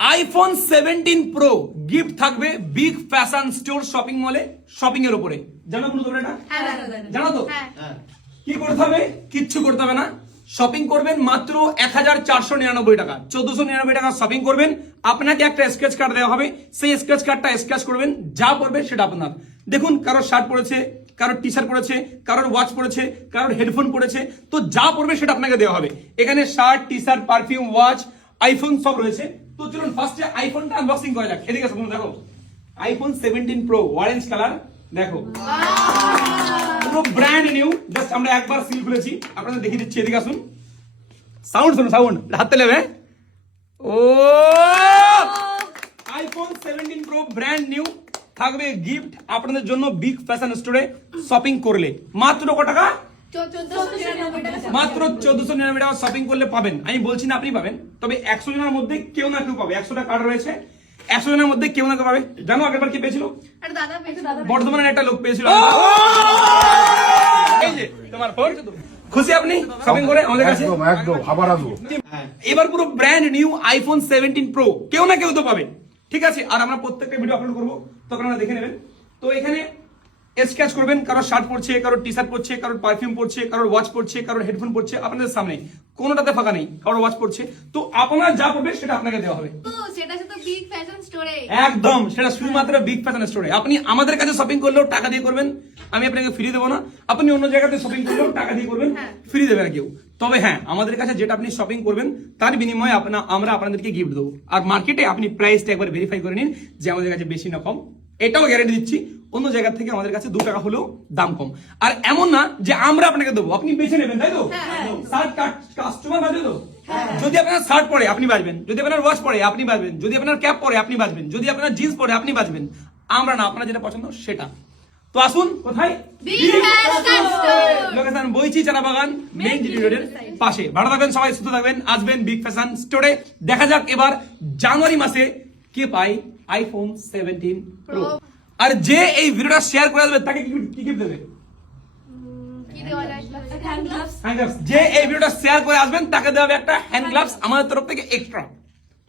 IPhone 17 pro gift থাকবে big fashion store shopping মলে shopping এর উপরে। জানো পুরো তোমরা এটা? জানো তো? কি করতে হবে? কিচ্ছু করতে হবে না। শপিং করবেন মাত্র 1499 টাকা, 1499 টাকা শপিং করবেন। আপনাকে একটা স্কেচ কার্ড দেওয়া হবে, সেই স্কেচ কার্ডটা স্কেচ করবেন, যা পড়বে সেটা আপনার। দেখুন কারোর শার্ট পড়েছে, কারোর টি শার্ট পড়েছে, কারোর ওয়াচ পড়েছে, কারোর হেডফোন পড়েছে, তো যা পড়বে সেটা আপনাকে দেওয়া হবে। এখানে shirt, T shirt, perfume, watch, iPhone সব রয়েছে। তো চলুন ফার্স্টে আইফোনটা আনবক্সিং করা যাক। এদিকে আসো, দেখো আইফোন 17 প্রো অরেঞ্জ কালার, দেখো পুরো ব্র্যান্ড নিউ। জাস্ট আমরা একবার সিল খুলেছি, আপনাদের দেখিয়ে দিচ্ছি। এদিকে আসুন, সাউন্ড শুনুন, সাউন্ড হাতে নেবে। ও আইফোন 17 প্রো ব্র্যান্ড নিউ থাকবে গিফট আপনাদের জন্য বিগ ফ্যাশন স্টোরে শপিং করলে। মাত্র কত টাকা? মাত্র 1499 টাকা শপিং করলে পাবেন। আমি বলছি না আপনি পাবেন, তবে 100 জনের মধ্যে কেউ না কেউ পাবে। 100টা কার্ড রয়েছে, 100 জনের মধ্যে কেউ না কেউ পাবে। জানো আগেরবার কি পেয়েছিল? বর্ধমানের একটা লোক পেয়েছিল। এই যে তোমার ফোন, খুশি আপনি শপিং করে আমাদের কাছে? একদম আবার আসবো। এবার পুরো ব্র্যান্ড নিউ আইফোন 17 প্রো কেউ না কেউ তো পাবে, ঠিক আছে? আর আমরা প্রত্যেকটা ভিডিও আপলোড করবো, তখন আপনারা দেখে নেবেন। তো এখানে স্কেচ করবেন, কারোর শার্ট পড়ছে, কারোর টি শার্ট পড়ছে, কারোর পারফিউম পড়ছে, কারোর ওয়াচ পড়ছে, কারোর হেডফোন পড়ছে, আপনাদের সামনে কোনোটাতে ফাঁকা নেই, কারোর ওয়াচ পড়ছে। তো আপনার যা পড়বে সেটা আপনাকে দেওয়া হবে। একদম সেটা শুধুমাত্র বিগ ফ্যাশন স্টোরে। আপনি আমাদের কাছে শপিং করলেও টাকা দিয়ে করবেন, আমি আপনাকে ফ্রি দেবো না। আপনি অন্য জায়গাতে শপিং করলেও টাকা দিয়ে করবেন, ফ্রি দেবে না কেউ। তবে হ্যাঁ, আমাদের কাছে যেটা আপনি শপিং করবেন তার বিনিময়ে আমরা আপনাদেরকে গিফট দেবো। আর মার্কেটে আপনি প্রাইসটা একবার ভেরিফাই করে নিন যে আমাদের কাছে বেশি না কম। এটাও গ্যারান্টি দিচ্ছি, অন্য জায়গা থেকে আমাদের কাছে 2 টাকা হলেও দাম কম। আর এমন না যে আমরা আপনাকে দেবো, আপনি বেছে নেবেন, তাই তো? শার্ট কাস্টমার বাজবে তো? যদি আপনার শার্ট পরে আপনি বাজবেন, যদি আপনার ওয়াচ পরে আপনি বাজবেন, যদি আপনার ক্যাপ পরে আপনি বাজবেন, যদি আপনার জিন্স পরে আপনি বাজবেন। আমরা না, আপনার যেটা পছন্দ সেটা। তো আসুন, কোথায়? লোকেশন বইচি চারা বাগান মেইন জিটি রোডের পাশে। ভালো থাকবেন সবাই, সুস্থ থাকবেন, আসবেন বিগ ফ্যাশন স্টোরে। দেখা যাক এবার জানুয়ারি মাসে কে পায় আইফোন 17 প্রো। আর যে এই ভিডিওটা শেয়ার করে আসবে তাকে কি গিফট দেবে? যে এই ভিডিওটা শেয়ার করে আসবেন তাকে দেওয়া হবে একটা হ্যান্ড গ্লাভস আমাদের তরফ থেকে এক্সট্রা,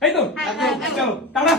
তাই তো? চলো টাটা।